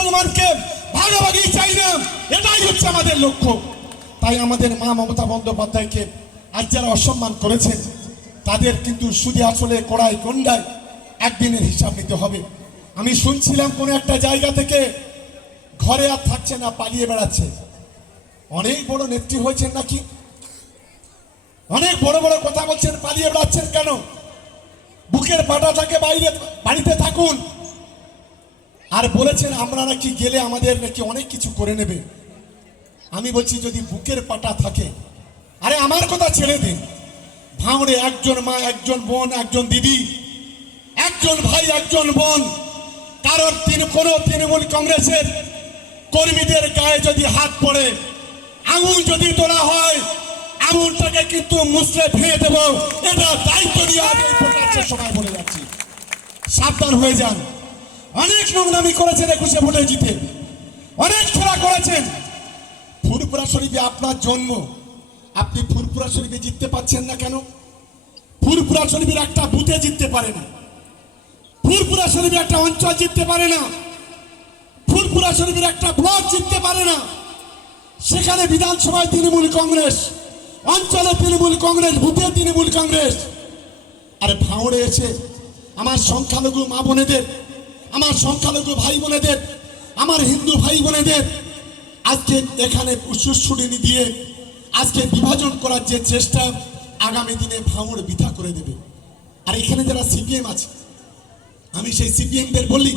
মুসলমানকে ভাগাভাগি চাই না, এটাই হচ্ছে আমাদের লক্ষ্য। তাই আমাদের মা মমতা বন্দ্যোপাধ্যায়কে আজ যারা অসম্মান করেছেন তাদের কিন্তু সুদে আসলে কড়াই গন্ডায় একদিনের হিসাব নিতে হবে। আমি শুনছিলাম কোন একটা জায়গা থেকে ঘরে আর থাকছে না, পালিয়ে বেড়াচ্ছে। অনেক বড় নেত্রী হয়েছেন নাকি, অনেক বড় বড় কথা বলছেন, পালিয়ে বেড়াচ্ছেন কেন? বুকের পাটাটাকে বাড়িতে থাকুন। আর বলেছেন আমরা নাকি গেলে আমাদের নাকি অনেক কিছু করে নেবে। আমি বলছি যদি বুকের পাটা থাকে, আরে আমার কথা ছেড়ে দিন, ভাঙড়ে একজন মা, একজন বোন, একজন দিদি, একজন ভাই, একজন বোন, কারোর কোনো তৃণমূল কংগ্রেসের কর্মীদের গায়ে যদি হাত পড়ে, আঙুল যদি তোলা হয়, আঙুলটাকে কিন্তু মুছড়ে ফেলে দেব। এটা দায়িত্ব নিয়ে আগে ভোটার সময় বলে যাচ্ছি, সাবধান হয়ে যান। অনেক নোংরামি করেছেন 21 ভোটে জিতে, অনেক খেলা করেছেন। ফুরপুরা শরীফে আপনার জন্ম, আপনি ফুরপুরা শরীফে জিততে পারছেন না কেন? ফুরপুরা শরীফের একটা বুথে জিততে পারে না, ফুরপুরা শরীফের একটা অঞ্চল জিততে পারে না, ফুরপুরা শরীফের একটা ব্লক জিততে পারে না। সেখানে বিধানসভায় তৃণমূল কংগ্রেস, অঞ্চলে তৃণমূল কংগ্রেস, বুথে তৃণমূল কংগ্রেস। আর ভাঙড়ে এসে আমার সংখ্যালঘু মা বোনেদের, আমার সংখ্যালঘু ভাই বোনেদের, আমার হিন্দু ভাই বোনেদের আজকে এখানে সুশ্রুড়ি দিয়ে আজকে বিভাজন করার যে চেষ্টা, আগামী দিনে ভাঙড় বৃথা করে দেবে। আর এখানে যারা সিপিএম আছে, আমি সেই সিপিএমদের বলি,